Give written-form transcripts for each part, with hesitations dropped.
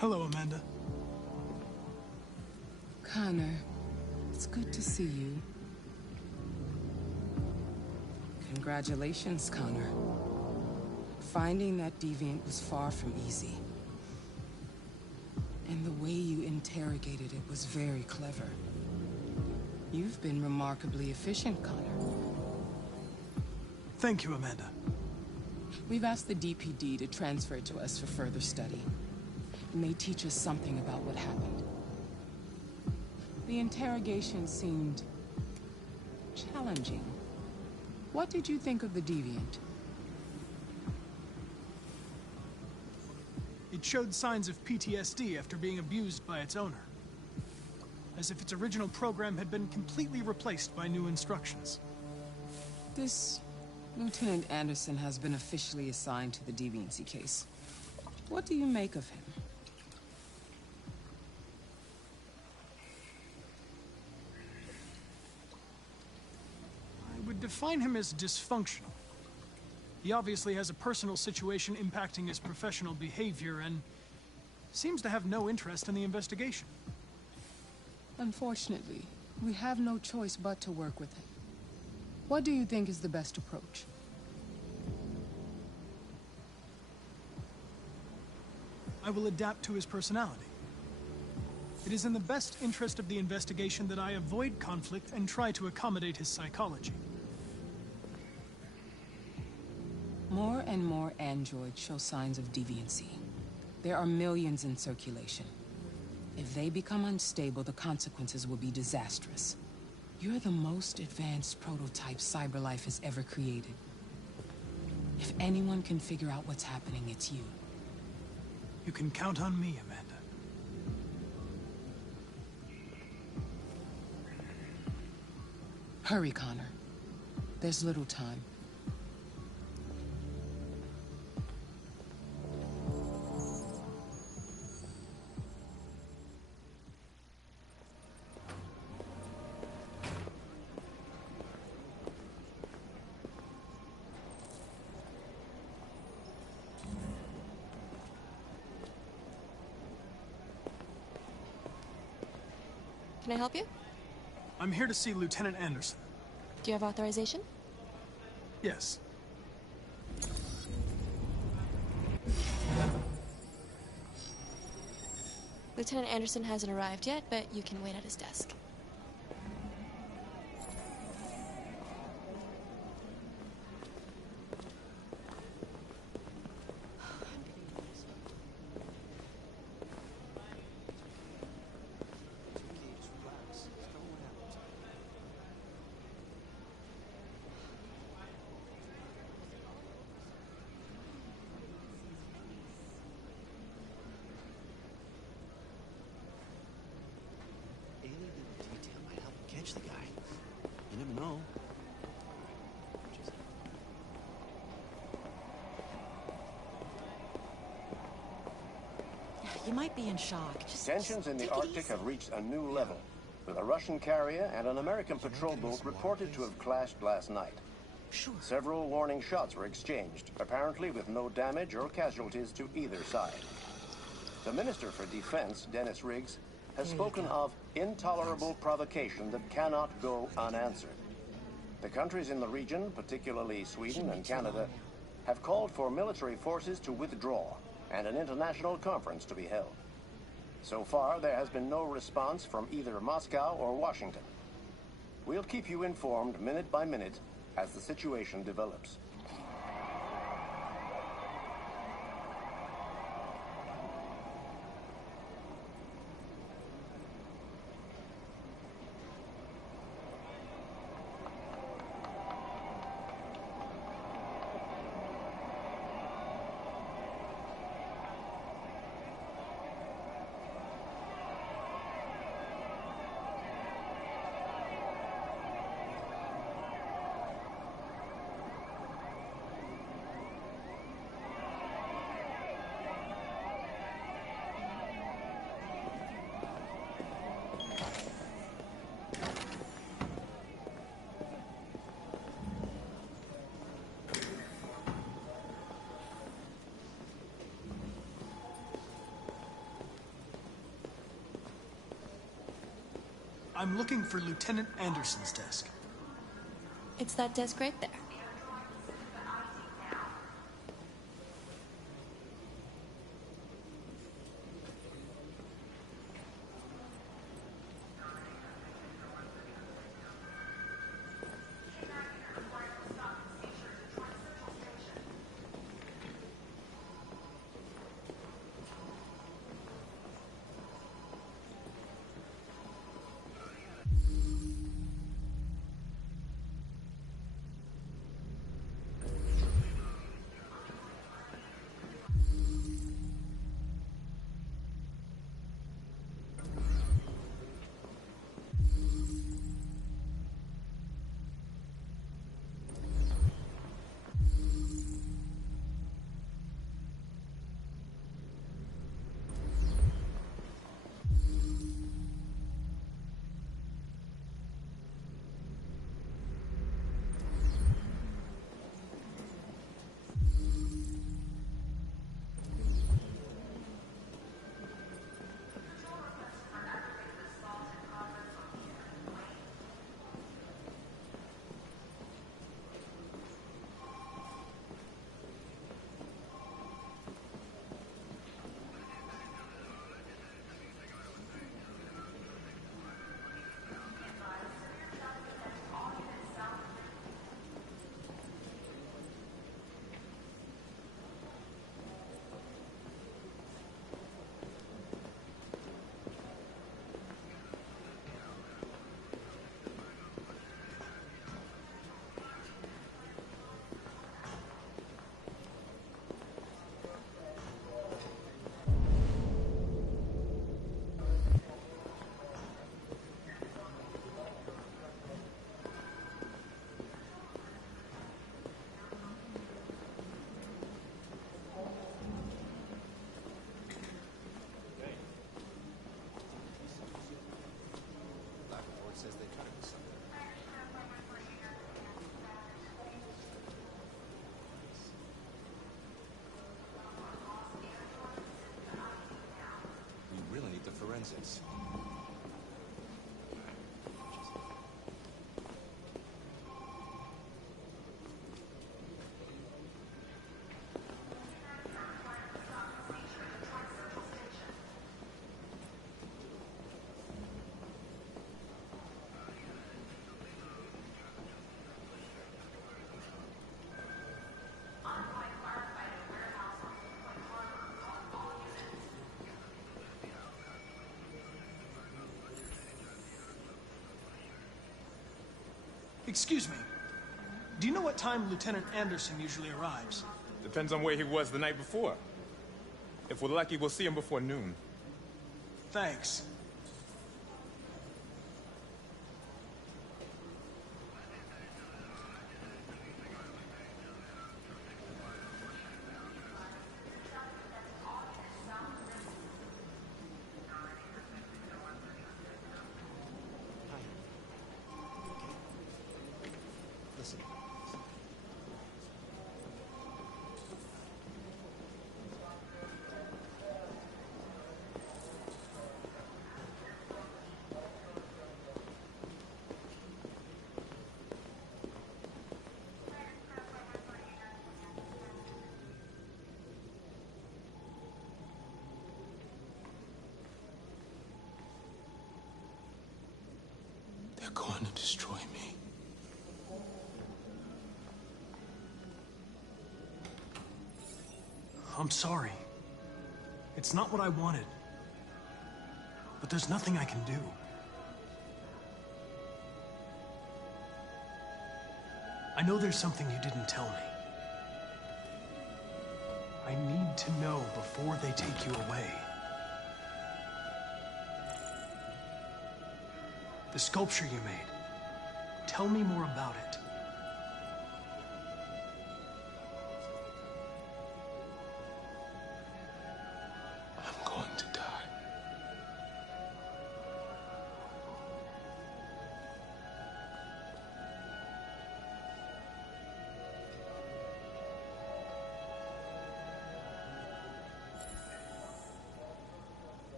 Hello, Amanda. Connor, it's good to see you. Congratulations, Connor. Finding that deviant was far from easy. And the way you interrogated it was very clever. You've been remarkably efficient, Connor. Thank you, Amanda. We've asked the DPD to transfer it to us for further study. It may teach us something about what happened. The interrogation seemed challenging. What did you think of the deviant? It showed signs of PTSD after being abused by its owner. As if its original program had been completely replaced by new instructions. This Lieutenant Anderson has been officially assigned to the deviancy case. What do you make of him? I would define him as dysfunctional. He obviously has a personal situation impacting his professional behavior and seems to have no interest in the investigation. Unfortunately, we have no choice but to work with him. What do you think is the best approach? I will adapt to his personality. It is in the best interest of the investigation that I avoid conflict and try to accommodate his psychology. More and more androids show signs of deviancy. There are millions in circulation. If they become unstable, the consequences will be disastrous. You're the most advanced prototype CyberLife has ever created. If anyone can figure out what's happening, it's you. You can count on me, Amanda. Hurry, Connor. There's little time. Can I help you? I'm here to see Lieutenant Anderson. Do you have authorization? Yes. Lieutenant Anderson hasn't arrived yet, but you can wait at his desk. Catch the guy. You never know. You might be in shock. Tensions in the take it Arctic easy. have reached a new level, with a Russian carrier and an American patrol boat reported to have clashed last night. Sure. Several warning shots were exchanged, apparently with no damage or casualties to either side. The Minister for Defense, Dennis Riggs, has spoken of intolerable provocation that cannot go unanswered. The countries in the region, particularly Sweden and Canada, have called for military forces to withdraw and an international conference to be held. So far, there has been no response from either Moscow or Washington. We'll keep you informed minute by minute as the situation develops. I'm looking for Lieutenant Anderson's desk. It's that desk right there. We really need the forensics. Excuse me. Do you know what time Lieutenant Anderson usually arrives? Depends on where he was the night before. If we're lucky, we'll see him before noon. Thanks. Listen. They're going to destroy me. I'm sorry. It's not what I wanted. But there's nothing I can do. I know there's something you didn't tell me. I need to know before they take you away. The sculpture you made. Tell me more about it. I'm going to die.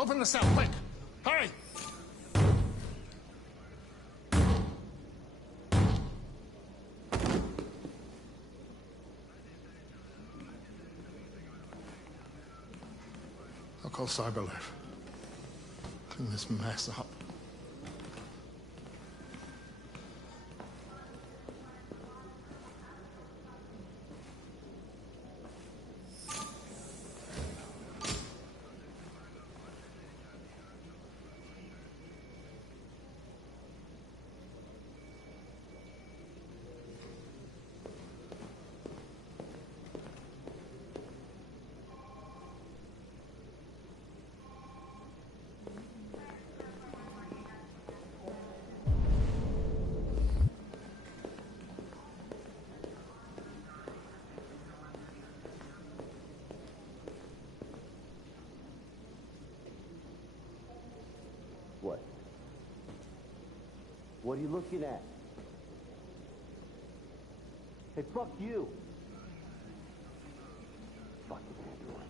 Open the cell, quick! Hurry! I'll call Cyberlife. Clean this mess up. What? What are you looking at? Hey, fuck you! Fucking android.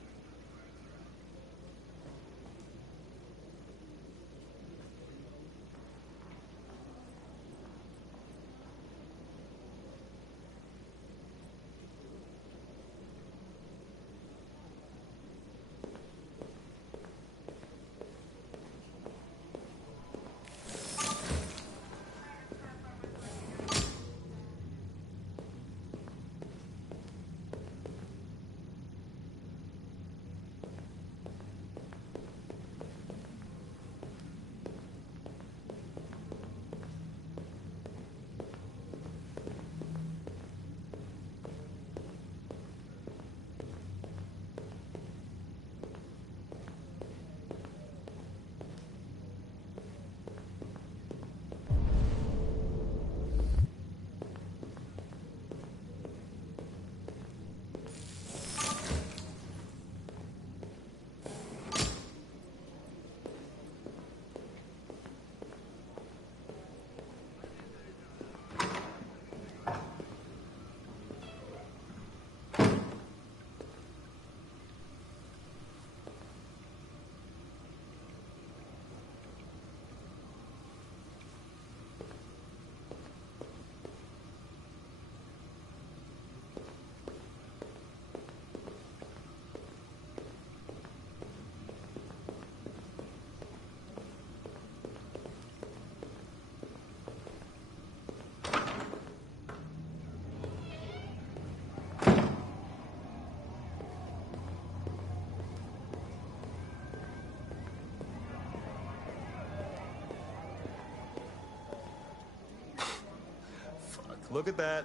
Look at that.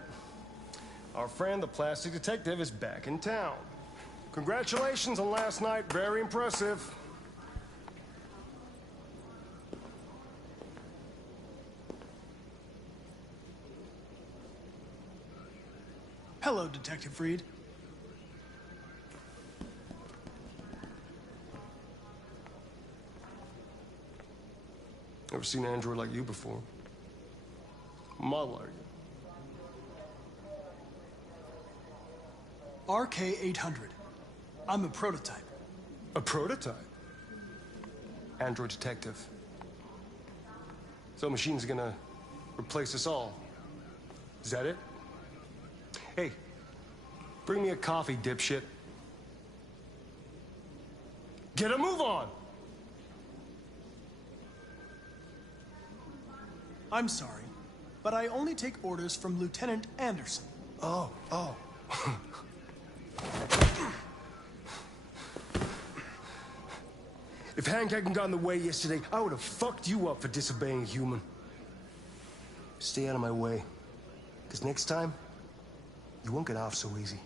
Our friend, the plastic detective, is back in town. Congratulations on last night. Very impressive. Hello, Detective Reed. Never seen an android like you before. Model, are you? RK-800. I'm a prototype. A prototype? Android detective. So machine's gonna replace us all. Is that it? Hey, bring me a coffee, dipshit. Get a move on! I'm sorry, but I only take orders from Lieutenant Anderson. Oh. If Hank hadn't gotten in the way yesterday, I would have fucked you up for disobeying a human. Stay out of my way. Because next time, you won't get off so easy.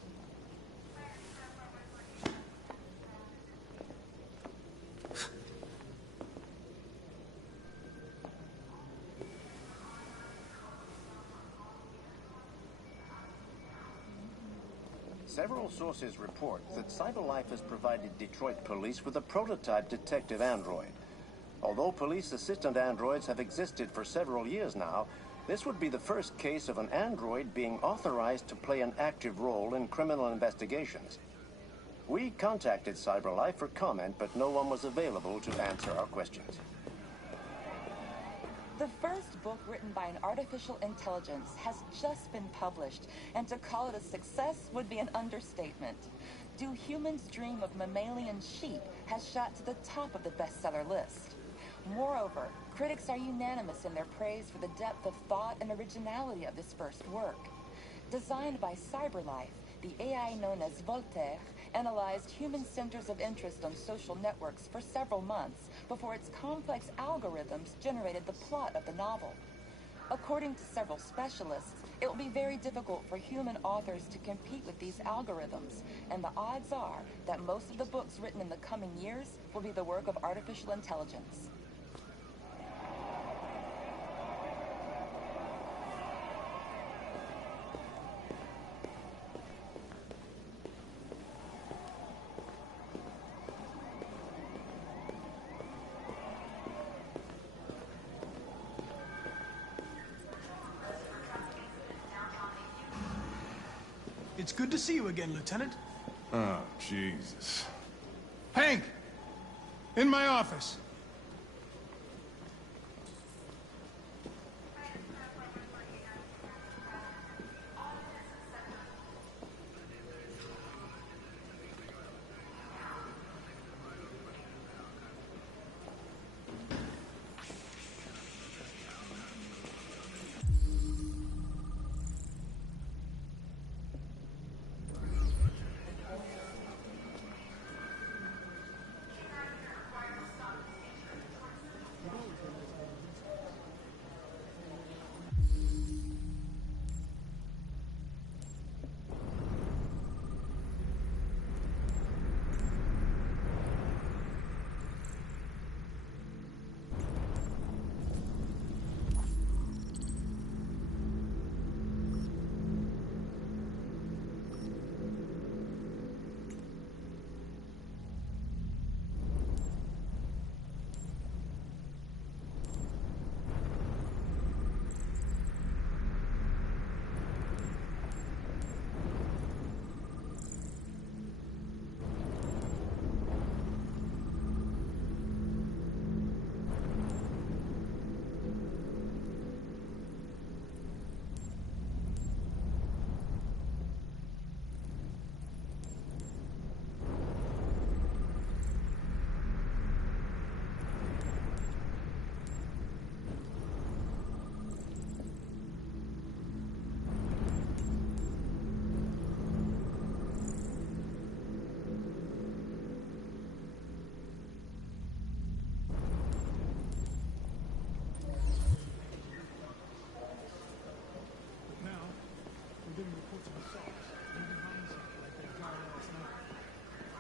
Several sources report that Cyberlife has provided Detroit police with a prototype detective android. Although police assistant androids have existed for several years now, this would be the first case of an android being authorized to play an active role in criminal investigations. We contacted CyberLife for comment, but no one was available to answer our questions. The first book written by an artificial intelligence has just been published, and to call it a success would be an understatement. Do Humans Dream of Mammalian Sheep has shot to the top of the bestseller list. Moreover, critics are unanimous in their praise for the depth of thought and originality of this first work. Designed by CyberLife, the AI known as Voltaire analyzed human centers of interest on social networks for several months before its complex algorithms generated the plot of the novel. According to several specialists, it will be very difficult for human authors to compete with these algorithms, and the odds are that most of the books written in the coming years will be the work of artificial intelligence. It's good to see you again, Lieutenant. Oh, Jesus. Hank! In my office.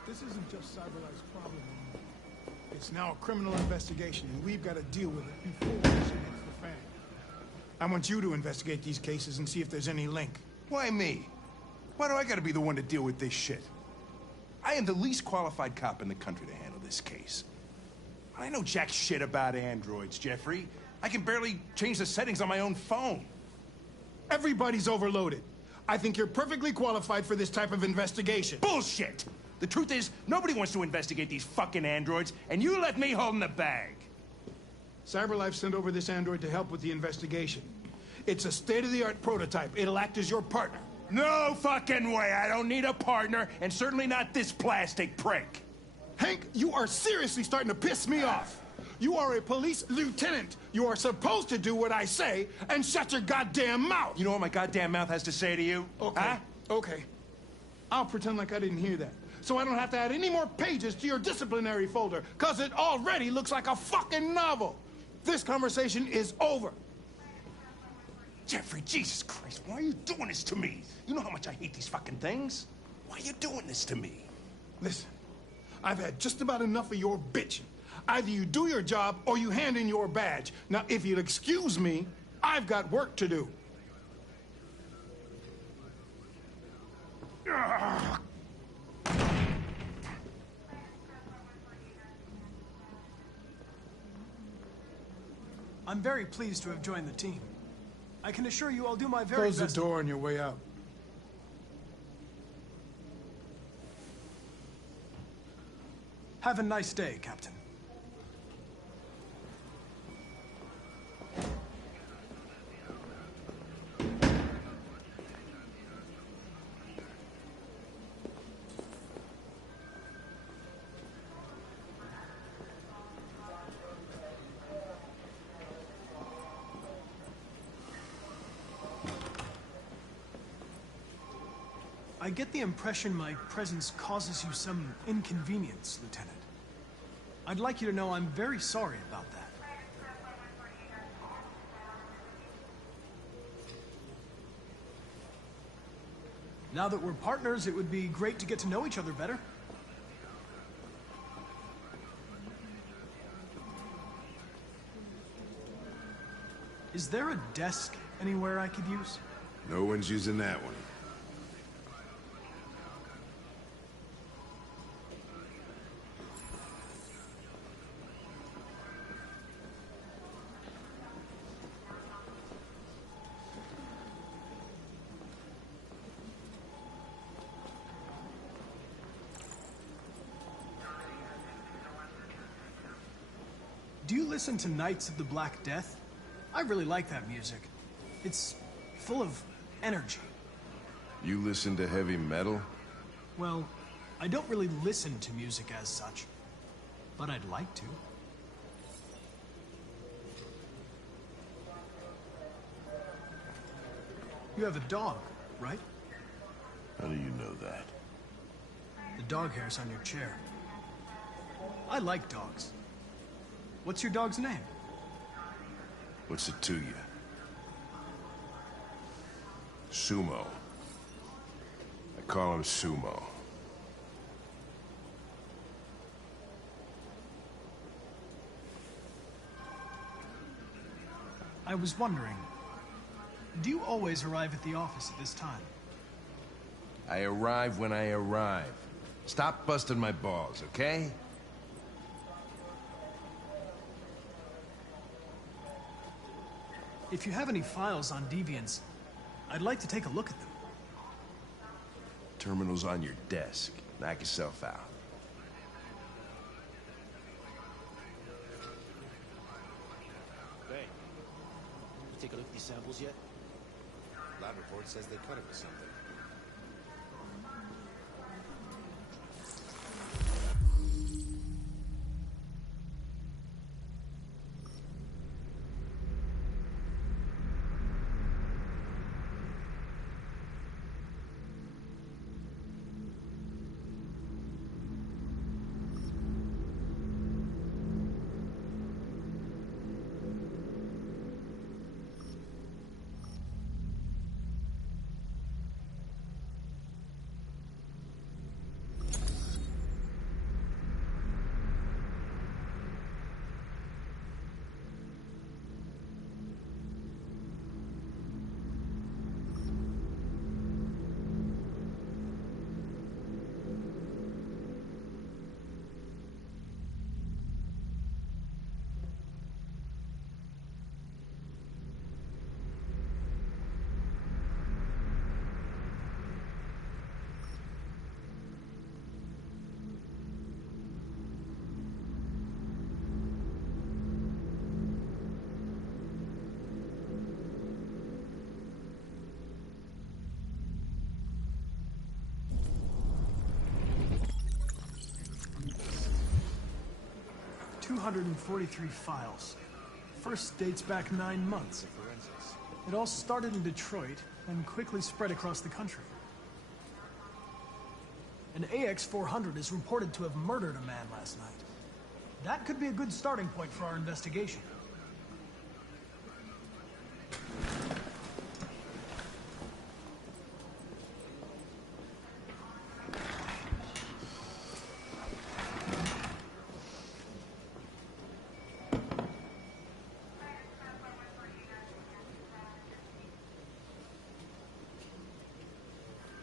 This isn't just CyberLife's problem anymore. It's now a criminal investigation, and we've got to deal with it before this hits the fan. I want you to investigate these cases and see if there's any link. Why me? Why do I gotta be the one to deal with this shit? I am the least qualified cop in the country to handle this case. I know jack shit about androids, Jeffrey. I can barely change the settings on my own phone. Everybody's overloaded. I think you're perfectly qualified for this type of investigation. Bullshit! The truth is, nobody wants to investigate these fucking androids, and you let me hold in the bag. CyberLife sent over this android to help with the investigation. It's a state-of-the-art prototype. It'll act as your partner. No fucking way! I don't need a partner, and certainly not this plastic prick. Hank, you are seriously starting to piss me off. You are a police lieutenant. You are supposed to do what I say and shut your goddamn mouth. You know what my goddamn mouth has to say to you? Okay, huh? Okay. I'll pretend like I didn't hear that, so I don't have to add any more pages to your disciplinary folder, because it already looks like a fucking novel. This conversation is over. Jeffrey, Jesus Christ, why are you doing this to me? You know how much I hate these fucking things. Why are you doing this to me? Listen, I've had just about enough of your bitching. Either you do your job or you hand in your badge. Now, if you'll excuse me, I've got work to do. I'm very pleased to have joined the team. I can assure you I'll do my very best. Close the door on your way out. Have a nice day, Captain. I get the impression my presence causes you some inconvenience, Lieutenant. I'd like you to know I'm very sorry about that. Now that we're partners, it would be great to get to know each other better. Is there a desk anywhere I could use? No one's using that one. Do you listen to Knights of the Black Death? I really like that music. It's full of energy. You listen to heavy metal? Well, I don't really listen to music as such, but I'd like to. You have a dog, right? How do you know that? The dog hair's on your chair. I like dogs. What's your dog's name? What's it to you? Sumo. I call him Sumo. I was wondering, do you always arrive at the office at this time? I arrive when I arrive. Stop busting my balls, okay? If you have any files on deviants, I'd like to take a look at them. Terminal's on your desk. Knock yourself out. Hey, you take a look at these samples yet? Lab report says they cut it with something. $243 files. First dates back 9 months. It all started in Detroit and quickly spread across the country. An AX-400 is reported to have murdered a man last night. That could be a good starting point for our investigation.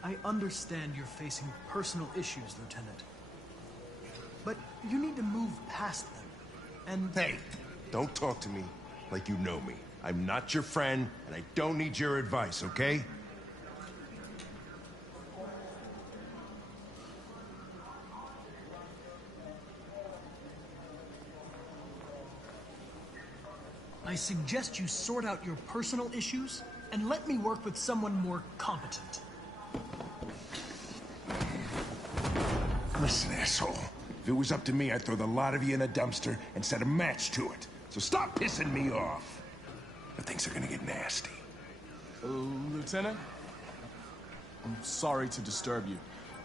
I understand you're facing personal issues, Lieutenant. But you need to move past them. And... Hey, don't talk to me like you know me. I'm not your friend, and I don't need your advice, okay? suggest you sort out your personal issues and let me work with someone more competent. Listen, asshole. If it was up to me, I'd throw the lot of you in a dumpster and set a match to it. So stop pissing me off. But things are gonna get nasty. Lieutenant? I'm sorry to disturb you.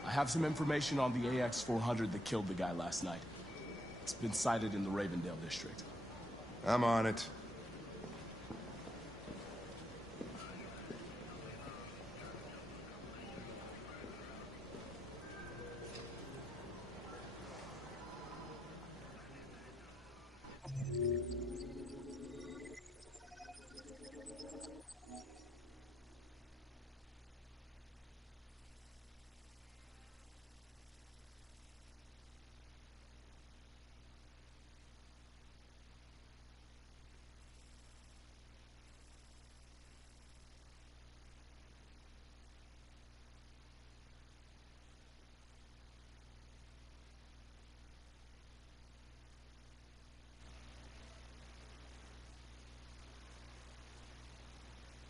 I have some information on the AX-400 that killed the guy last night. It's been sighted in the Ravendale district. I'm on it.